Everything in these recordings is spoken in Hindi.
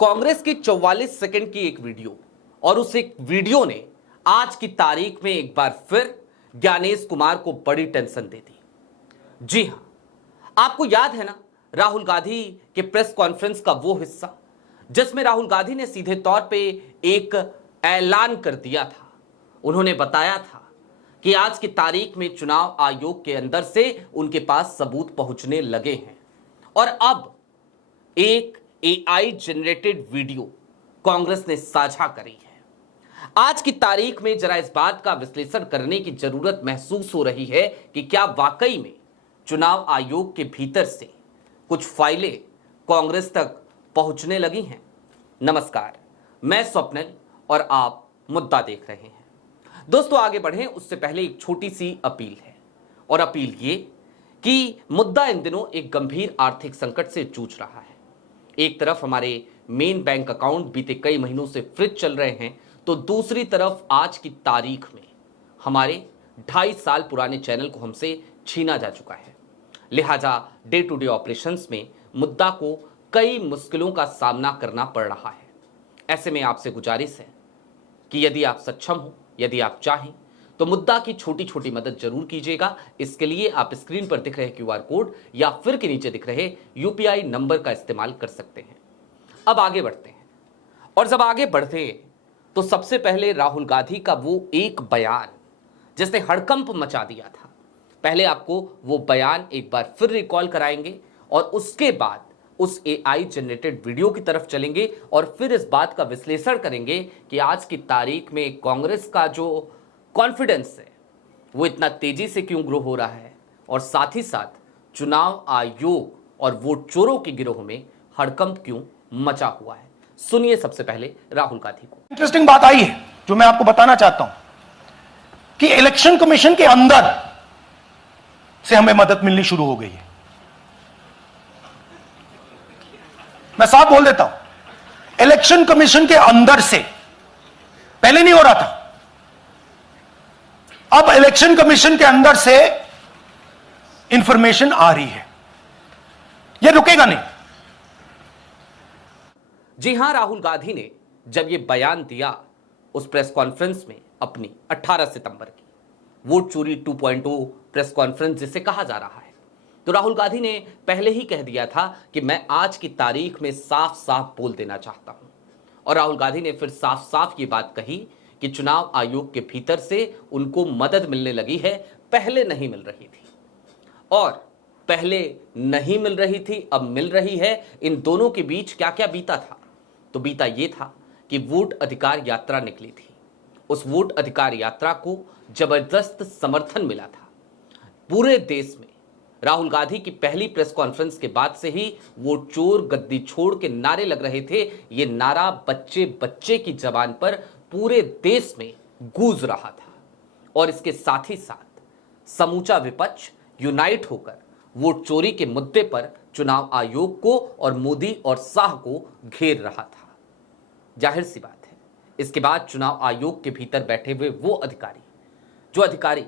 कांग्रेस की 44 सेकंड की एक वीडियो और उस एक वीडियो ने आज की तारीख में एक बार फिर ज्ञानेश कुमार को बड़ी टेंशन दे दी। जी हां, आपको याद है ना, राहुल गांधी के प्रेस कॉन्फ्रेंस का वो हिस्सा जिसमें राहुल गांधी ने सीधे तौर पे एक ऐलान कर दिया था। उन्होंने बताया था कि आज की तारीख में चुनाव आयोग के अंदर से उनके पास सबूत पहुंचने लगे हैं और अब एक एआई जनरेटेड वीडियो कांग्रेस ने साझा करी है। आज की तारीख में जरा इस बात का विश्लेषण करने की जरूरत महसूस हो रही है कि क्या वाकई में चुनाव आयोग के भीतर से कुछ फाइलें कांग्रेस तक पहुंचने लगी हैं। नमस्कार, मैं स्वप्निल और आप मुद्दा देख रहे हैं। दोस्तों, आगे बढ़ें उससे पहले एक छोटी सी अपील है और अपील ये कि मुद्दा इन दिनों एक गंभीर आर्थिक संकट से जूझ रहा है। एक तरफ हमारे मेन बैंक अकाउंट बीते कई महीनों से फ्रीज चल रहे हैं, तो दूसरी तरफ आज की तारीख में हमारे 2.5 साल पुराने चैनल को हमसे छीना जा चुका है। लिहाजा डे टू डे ऑपरेशंस में मुद्दा को कई मुश्किलों का सामना करना पड़ रहा है। ऐसे में आपसे गुजारिश है कि यदि आप सक्षम हो, यदि आप चाहें तो मुद्दा की छोटी छोटी मदद जरूर कीजिएगा। इसके लिए आप स्क्रीन पर दिख रहे क्यूआर कोड या फिर के नीचे दिख रहे यूपीआई नंबर का इस्तेमाल कर सकते हैं। अब आगे बढ़ते हैं और जब आगे बढ़ते हैं तो सबसे पहले राहुल गांधी का वो एक बयान जिसने हड़कंप मचा दिया था, पहले आपको वो बयान एक बार फिर रिकॉल कराएंगे और उसके बाद उस एआई जनरेटेड वीडियो की तरफ चलेंगे और फिर इस बात का विश्लेषण करेंगे कि आज की तारीख में कांग्रेस का जो कॉन्फिडेंस है वो इतना तेजी से क्यों ग्रो हो रहा है और साथ ही साथ चुनाव आयोग और वोट चोरों के गिरोह में हड़कंप क्यों मचा हुआ है। सुनिए सबसे पहले राहुल गांधी को। इंटरेस्टिंग बात आई है जो मैं आपको बताना चाहता हूं कि इलेक्शन कमीशन के अंदर से हमें मदद मिलनी शुरू हो गई है। मैं साफ बोल देता हूं, इलेक्शन कमीशन के अंदर से, पहले नहीं हो रहा था, अब इलेक्शन कमीशन के अंदर से इंफॉर्मेशन आ रही है। यह रुकेगा नहीं। जी हां, राहुल गांधी ने जब यह बयान दिया उस प्रेस कॉन्फ्रेंस में अपनी 18 सितंबर की वोट चोरी 2.0 प्रेस कॉन्फ्रेंस जिसे कहा जा रहा है, तो राहुल गांधी ने पहले ही कह दिया था कि मैं आज की तारीख में साफ साफ बोल देना चाहता हूं। और राहुल गांधी ने फिर साफ साफ ये बात कही कि चुनाव आयोग के भीतर से उनको मदद मिलने लगी है, पहले नहीं मिल रही थी और पहले नहीं मिल रही थी, अब मिल रही है। इन दोनों के बीच क्या क्या बीता था, तो बीता यह था कि वोट अधिकार यात्रा निकली थी। उस वोट अधिकार यात्रा को जबरदस्त समर्थन मिला था पूरे देश में। राहुल गांधी की पहली प्रेस कॉन्फ्रेंस के बाद से ही वोट चोर गद्दी छोड़ के नारे लग रहे थे। ये नारा बच्चे बच्चे की जबान पर पूरे देश में गूंज रहा था और इसके साथ ही साथ समूचा विपक्ष यूनाइट होकर वोट चोरी के मुद्दे पर चुनाव आयोग को और मोदी और शाह को घेर रहा था। जाहिर सी बात है, इसके बाद चुनाव आयोग के भीतर बैठे हुए वो अधिकारी जो अधिकारी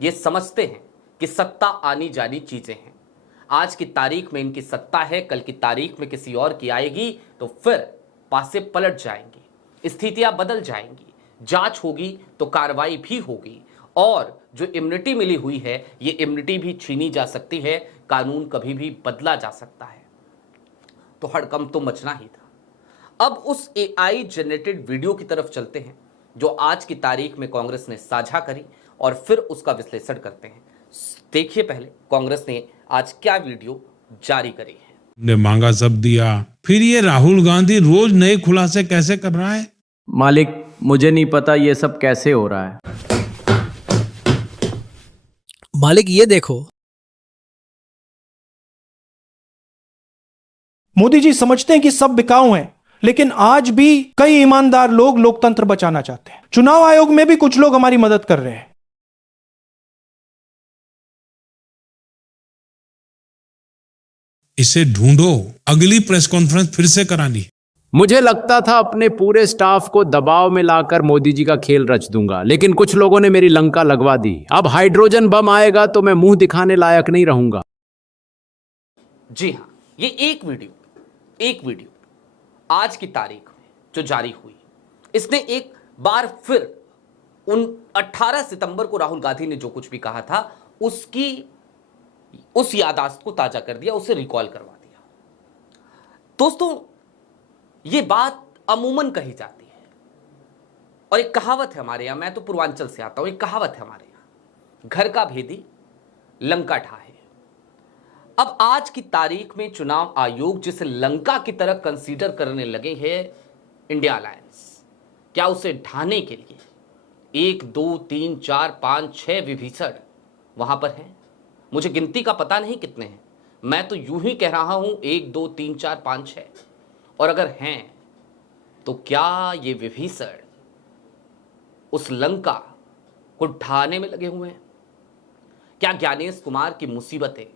ये समझते हैं कि सत्ता आनी जानी चीजें हैं, आज की तारीख में इनकी सत्ता है, कल की तारीख में किसी और की आएगी तो फिर पासे पलट जाएंगी, स्थितियां बदल जाएंगी, जांच होगी तो कार्रवाई भी होगी और जो इम्यूनिटी मिली हुई है ये इम्यूनिटी भी छीनी जा सकती है, कानून कभी भी बदला जा सकता है। तो हड़कंप तो मचना ही था। अब उस एआई जनरेटेड वीडियो की तरफ चलते हैं जो आज की तारीख में कांग्रेस ने साझा करी और फिर उसका विश्लेषण करते हैं। देखिए पहले कांग्रेस ने आज क्या वीडियो जारी करी है। ने मांगा सब दिया, फिर ये राहुल गांधी रोज नए खुलासे कैसे कर रहा है? मालिक, मुझे नहीं पता ये सब कैसे हो रहा है। मालिक, ये देखो। मोदी जी समझते हैं कि सब बिकाऊ हैं, लेकिन आज भी कई ईमानदार लोग लोकतंत्र बचाना चाहते हैं। चुनाव आयोग में भी कुछ लोग हमारी मदद कर रहे हैं। इसे ढूंढो, अगली प्रेस कॉन्फ्रेंस फिर से करानी। मुझे लगता था अपने पूरे स्टाफ को दबाव में लाकर मोदी जी का खेल रच दूंगा, लेकिन कुछ लोगों ने मेरी लंका लगवा दी। अब हाइड्रोजन बम आएगा तो मैं मुंह दिखाने लायक नहीं रहूंगा। जी हां, ये एक वीडियो आज की तारीख में जो जारी हुई, इसने एक बार फिर उन 18 सितंबर को राहुल गांधी ने जो कुछ भी कहा था उस याददाश्त को ताजा कर दिया, उसे रिकॉल करवा दिया। दोस्तों, यह बात अमूमन कही जाती है और एक कहावत है हमारे यहां, मैं तो पूर्वांचल से आता हूं, एक कहावत है हमारे यहां, घर का भेदी लंका ढाहे। अब आज की तारीख में चुनाव आयोग जिसे लंका की तरह कंसीडर करने लगे हैं इंडिया अलायंस, क्या उसे ढाने के लिए 1 2 3 4 5 6 विभीषण वहां पर हैं? मुझे गिनती का पता नहीं कितने हैं, मैं तो यूं ही कह रहा हूं 1 2 3 4 5 6। और अगर हैं तो क्या ये विभीषण उस लंका को ढाने में लगे हुए हैं? क्या ज्ञानेश कुमार की मुसीबतें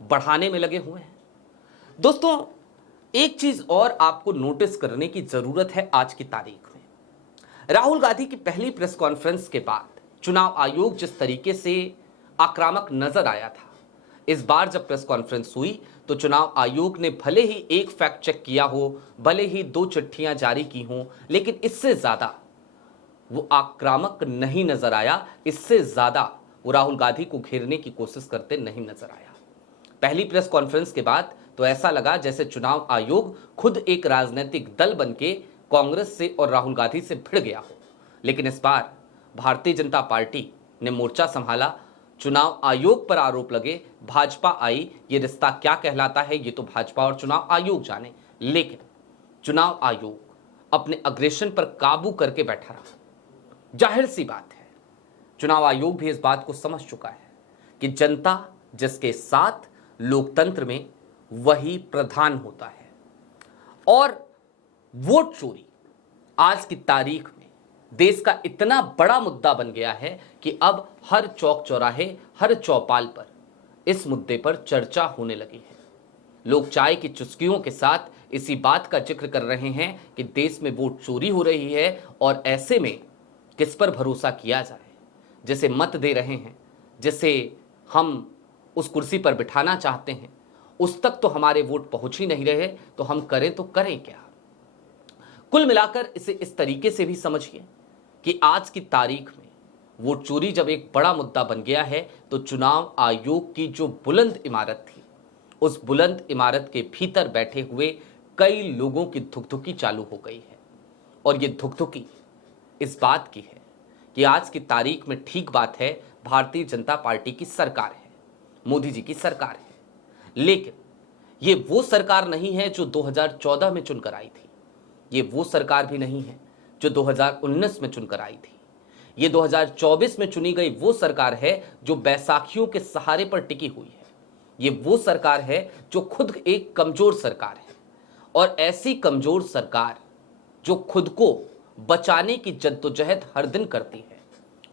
बढ़ाने में लगे हुए हैं? दोस्तों, एक चीज और आपको नोटिस करने की जरूरत है। आज की तारीख में राहुल गांधी की पहली प्रेस कॉन्फ्रेंस के बाद चुनाव आयोग जिस तरीके से आक्रामक नजर आया था, इस बार जब प्रेस कॉन्फ्रेंस हुई तो चुनाव आयोग ने भले ही एक फैक्ट चेक किया हो, भले ही 2 चिट्ठियां जारी की हों, लेकिन इससे ज्यादा वो आक्रामक नहीं नजर आया, इससे ज्यादा वो राहुल गांधी को घेरने की कोशिश करते नहीं नजर आया। पहली प्रेस कॉन्फ्रेंस के बाद तो ऐसा लगा जैसे चुनाव आयोग खुद एक राजनीतिक दल बनके कांग्रेस से और राहुल गांधी से भिड़ गया हो। लेकिन इस बार भारतीय जनता पार्टी ने मोर्चा संभाला, चुनाव आयोग पर आरोप लगे, भाजपा आई। ये रिश्ता क्या कहलाता है ये तो भाजपा और चुनाव आयोग जाने, लेकिन चुनाव आयोग अपने अग्रेशन पर काबू करके बैठा रहा। जाहिर सी बात है, चुनाव आयोग भी इस बात को समझ चुका है कि जनता जिसके साथ लोकतंत्र में वही प्रधान होता है। और वोट चोरी आज की तारीख में देश का इतना बड़ा मुद्दा बन गया है कि अब हर चौक चौराहे, हर चौपाल पर इस मुद्दे पर चर्चा होने लगी है। लोग चाय की चुस्कियों के साथ इसी बात का जिक्र कर रहे हैं कि देश में वोट चोरी हो रही है और ऐसे में किस पर भरोसा किया जाए। जिसे मत दे रहे हैं, जिसे हम उस कुर्सी पर बिठाना चाहते हैं, उस तक तो हमारे वोट पहुंच ही नहीं रहे, तो हम करें तो करें क्या? कुल मिलाकर इसे इस तरीके से भी समझिए कि आज की तारीख में वोट चोरी जब एक बड़ा मुद्दा बन गया है तो चुनाव आयोग की जो बुलंद इमारत थी, उस बुलंद इमारत के भीतर बैठे हुए कई लोगों की धुकधुकी चालू हो गई है। और ये धुकधुकी इस बात की है कि आज की तारीख में ठीक बात है, भारतीय जनता पार्टी की सरकार है, मोदी जी की सरकार है, लेकिन ये वो सरकार नहीं है जो 2014 में चुनकर आई थी। ये वो सरकार भी नहीं है जो 2019 में चुनकर आई थी। ये 2024 में चुनी गई वो सरकार है जो बैसाखियों के सहारे पर टिकी हुई है। ये वो सरकार है जो खुद एक कमजोर सरकार है, और ऐसी कमजोर सरकार जो खुद को बचाने की जद्दोजहद हर दिन करती है।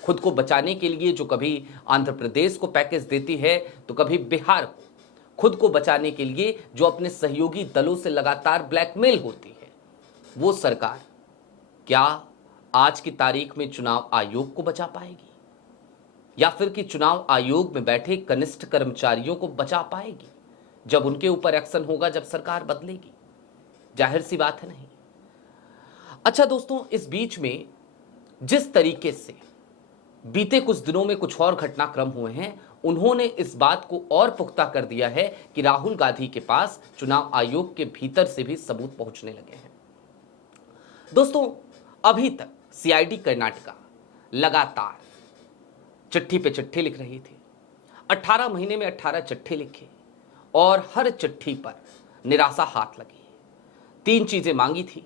खुद को बचाने के लिए जो कभी आंध्र प्रदेश को पैकेज देती है तो कभी बिहार को, खुद को बचाने के लिए जो अपने सहयोगी दलों से लगातार ब्लैकमेल होती है, वो सरकार क्या आज की तारीख में चुनाव आयोग को बचा पाएगी, या फिर कि चुनाव आयोग में बैठे कनिष्ठ कर्मचारियों को बचा पाएगी जब उनके ऊपर एक्शन होगा, जब सरकार बदलेगी? जाहिर सी बात है नहीं। अच्छा दोस्तों, इस बीच में जिस तरीके से बीते कुछ दिनों में कुछ और घटनाक्रम हुए हैं, उन्होंने इस बात को और पुख्ता कर दिया है कि राहुल गांधी के पास चुनाव आयोग के भीतर से भी सबूत पहुंचने लगे हैं। दोस्तों, अभी तक सीआईडी कर्नाटका लगातार चिट्ठी पे चिट्ठी लिख रही थी। 18 महीने में 18 चिट्ठी लिखी और हर चिट्ठी पर निराशा हाथ लगी। 3 चीजें मांगी थी,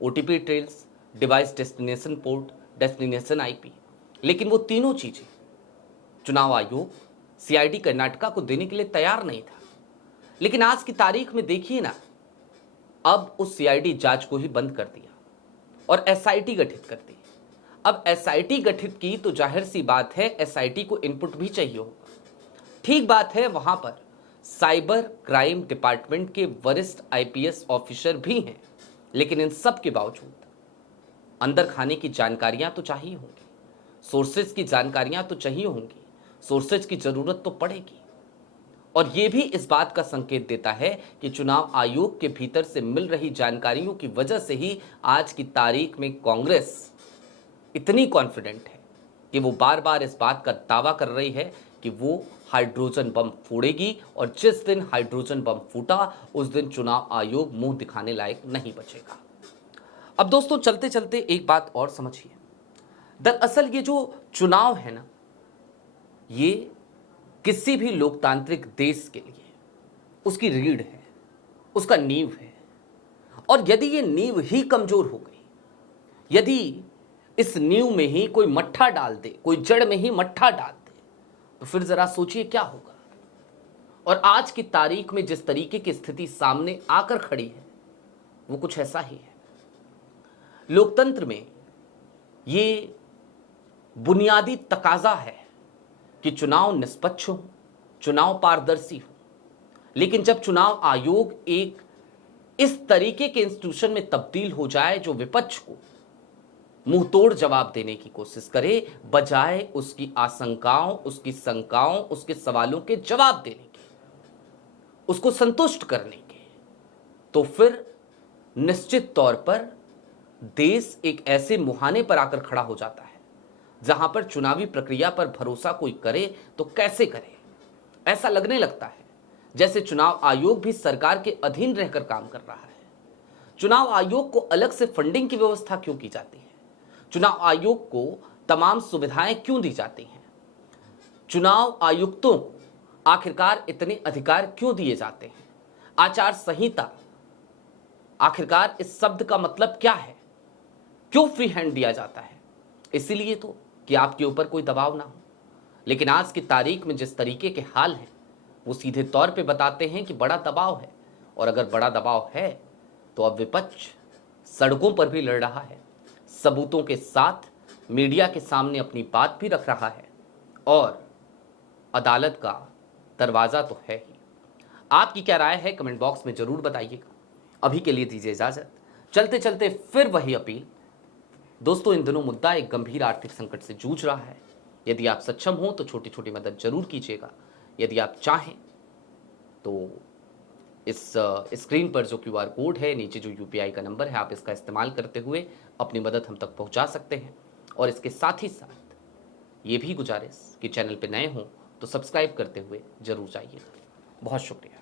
OTP trails, device destination port, destination IP, लेकिन वो तीनों चीजें चुनाव आयोग सीआईडी कर्नाटका को देने के लिए तैयार नहीं था। लेकिन आज की तारीख में देखिए ना, अब उस सीआईडी जांच को ही बंद कर दिया और एसआईटी गठित कर दी। अब एसआईटी गठित की तो जाहिर सी बात है एसआईटी को इनपुट भी चाहिए होगा। ठीक बात है, वहां पर साइबर क्राइम डिपार्टमेंट के वरिष्ठ आईपीएस ऑफिसर भी हैं, लेकिन इन सब के बावजूद अंदर खाने की जानकारियां तो चाहिए होंगी, सोर्सेज की जानकारियां तो चाहिए होंगी, सोर्सेज की जरूरत तो पड़ेगी। और यह भी इस बात का संकेत देता है कि चुनाव आयोग के भीतर से मिल रही जानकारियों की वजह से ही आज की तारीख में कांग्रेस इतनी कॉन्फिडेंट है कि वो बार बार इस बात का दावा कर रही है कि वो हाइड्रोजन बम फोड़ेगी, और जिस दिन हाइड्रोजन बम फूटा उस दिन चुनाव आयोग मुंह दिखाने लायक नहीं बचेगा। अब दोस्तों चलते चलते एक बात और समझिए, दरअसल ये जो चुनाव है ना, ये किसी भी लोकतांत्रिक देश के लिए उसकी रीढ़ है, उसका नींव है। और यदि ये नींव ही कमजोर हो गई, यदि इस नींव में ही कोई मट्ठा डाल दे, कोई जड़ में ही मट्ठा डाल दे, तो फिर जरा सोचिए क्या होगा। और आज की तारीख में जिस तरीके की स्थिति सामने आकर खड़ी है वो कुछ ऐसा ही है। लोकतंत्र में ये बुनियादी तकाजा है कि चुनाव निष्पक्ष हो, चुनाव पारदर्शी हो, लेकिन जब चुनाव आयोग एक इस तरीके के इंस्टीट्यूशन में तब्दील हो जाए जो विपक्ष को मुंह तोड़ जवाब देने की कोशिश करे, बजाय उसकी आशंकाओं, उसकी शंकाओं, उसके सवालों के जवाब देने के, उसको संतुष्ट करने के, तो फिर निश्चित तौर पर देश एक ऐसे मुहाने पर आकर खड़ा हो जाता है जहां पर चुनावी प्रक्रिया पर भरोसा कोई करे तो कैसे करे। ऐसा लगने लगता है जैसे चुनाव आयोग भी सरकार के अधीन रहकर काम कर रहा है। चुनाव आयोग को अलग से फंडिंग की व्यवस्था क्यों की जाती है? चुनाव आयोग को तमाम सुविधाएं क्यों दी जाती हैं? चुनाव आयुक्तों को आखिरकार इतने अधिकार क्यों दिए जाते हैं? आचार संहिता, आखिरकार इस शब्द का मतलब क्या है? क्यों फ्री हैंड दिया जाता है? इसीलिए तो कि आपके ऊपर कोई दबाव ना हो। लेकिन आज की तारीख में जिस तरीके के हाल हैं वो सीधे तौर पे बताते हैं कि बड़ा दबाव है, और अगर बड़ा दबाव है तो अब विपक्ष सड़कों पर भी लड़ रहा है, सबूतों के साथ मीडिया के सामने अपनी बात भी रख रहा है, और अदालत का दरवाजा तो है ही। आपकी क्या राय है कमेंट बॉक्स में जरूर बताइएगा। अभी के लिए दीजिए इजाजत। चलते चलते फिर वही अपील, दोस्तों इन दिनों मुद्दा एक गंभीर आर्थिक संकट से जूझ रहा है। यदि आप सक्षम हो तो छोटी छोटी मदद जरूर कीजिएगा। यदि आप चाहें तो इस स्क्रीन पर जो QR कोड है, नीचे जो UPI का नंबर है, आप इसका इस्तेमाल करते हुए अपनी मदद हम तक पहुंचा सकते हैं। और इसके साथ ही साथ ये भी गुजारिश कि चैनल पे नए हों तो सब्सक्राइब करते हुए जरूर जाइएगा। बहुत शुक्रिया।